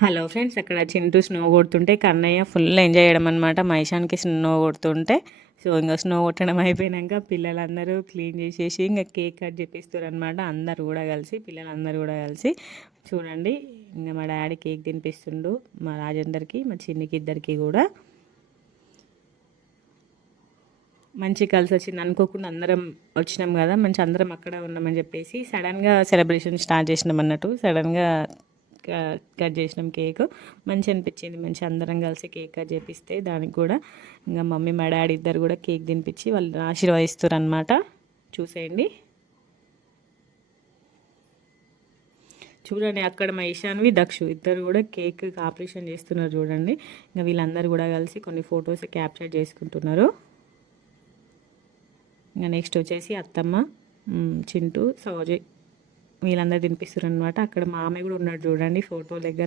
Hello friends, అక్కడ Chintu snow కొడుతుంటే Kannayya full enjoy చేయడం అనమాట. మైషాన్కి స్నో కొడుతుంటే సో ఇంకా స్నో కొట్టడం అయిపోయినాక పిల్లలందరూ క్లీన్ చేసేసి ఇంకా కేక్ కట్ చేపిస్తారు అనమాట. అందరు కూడా కలిసి, పిల్లలందరూ కూడా కలిసి చూడండి. ఇంకా మా డాడీ కేక్ తినిపిస్తుండు మా రాజేందర్కి, మా చిన్నికి ఇద్దరికి కూడా. మంచి కలిసి వచ్చింది, అనుకోకుండా అందరం వచ్చినాం కదా, మంచి అందరం అక్కడ ఉన్నామని చెప్పేసి సడన్గా సెలబ్రేషన్ స్టార్ట్ చేసినాం అన్నట్టు. సడన్గా కట్ చేసినాం కేక్. మంచి అనిపించింది, మంచి అందరం కలిసి కేక్ కట్ చేపిస్తే దానికి కూడా ఇంకా మమ్మీ మా డాడీ ఇద్దరు కూడా కేక్ తినిపించి వాళ్ళు ఆశీర్వదిస్తారు అనమాట. చూసేయండి, చూడండి అక్కడ మా ఈశాన్వి దక్షు ఇద్దరు కూడా కేక్ ఆపరేషన్ చేస్తున్నారు చూడండి. ఇంకా వీళ్ళందరూ కూడా కలిసి కొన్ని ఫొటోస్ క్యాప్చర్ చేసుకుంటున్నారు. ఇంకా నెక్స్ట్ వచ్చేసి అత్తమ్మ, చింటూ, సౌజయ్ వీళ్ళందరూ తినిపిస్తారు అనమాట. అక్కడ మామయ్య కూడా ఉన్నాడు చూడండి ఫోటో దగ్గర.